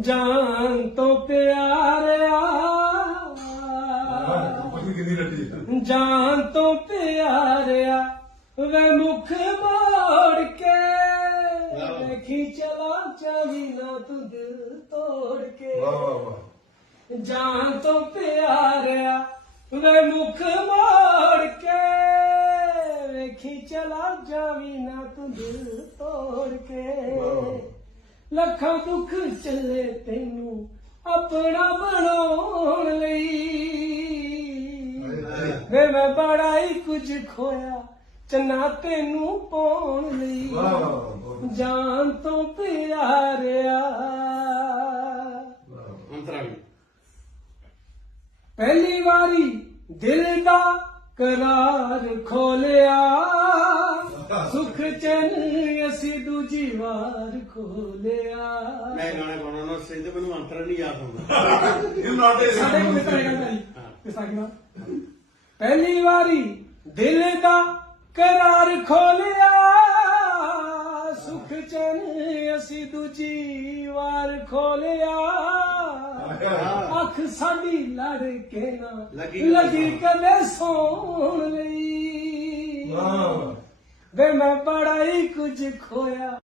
ਜਾਨ ਤੋਂ ਪਿਆਰਿਆ ਪਤਨੀ ਕਿੰਨੀ ਰੱਟੀ ਹੈ। ਜਾਨ ਤੋਂ ਪਿਆਰਿਆ ਵੇ ਮੁਖ ਮੋੜ ਕੇ ਵੇਖੀ ਚਲਾ ਚਾਵੀ ਨਾ ਤੂੰ ਦਿਲ ਤੋੜ ਕੇ। ਵਾਹ ਵਾਹ ਵਾਹ। ਜਾਨ ਤੋਂ ਪਿਆਰਿਆ ਵੇ ਮੁਖ ਮੋੜ ਕੇ ਵੇਖੀ ਚਲਾ ਜਾਵੀ ਨਾ ਤੂੰ ਦਿਲ ਤੋੜ ਕੇ। ਲੱਖਾਂ ਦੁੱਖ ਚੱਲੇ ਤੈਨੂੰ ਆਪਣਾ ਬਣਾਉਣ ਲਈ। ਵੇ ਮੈਂ ਬੜਾ ਹੀ ਕੁਝ ਖੋਇਆ ਚੰਨਾ ਤੈਨੂੰ ਪਾਉਣ ਲਈ। ਜਾਨ ਤੋਂ ਪਿਆਰਿਆ। ਪਹਿਲੀ ਵਾਰੀ ਦਿਲ ਦਾ ਕਰਾਰ ਖੋਲਿਆ। ਸੁਖ ਚੈਨ ਅਸੀਂ ਦੂਜੀ ਵਾਰ ਖੋਲਿਆ। ਮੈਂ ਗਾਣਾ ਗਾਉਣਾ ਨਾ ਸਿੰਧ ਮੈਨੂੰ ਅੰਤਰਾ ਨਹੀਂ ਯਾਦ ਹੁੰਦਾ। ਇਹ ਨਾਟੇ ਸਾਡੇ ਕੋਲ ਮਿੱਤਰ ਹੈਗਾ ਭਾਈ ਇਸ ਦਾ ਪਹਿਲੀ ਵਾਰੀ ਦਿਲ ਦਾ ਕਰਾਰ ਖੋਲਿਆ। ਸੁਖ ਚੈਨ ਅਸੀਂ ਦੂਜੀ ਵਾਰ ਖੋਲਿਆ। ਅੱਖ ਸਾਡੀ ਲੜ ਕੇ ਨਾ ਲੱਗੀ ਕਦੇ ਸੌਣ ਵੇ ਮੈਂ ਬੜਾ ਹੀ ਕੁਝ ਖੋਇਆ।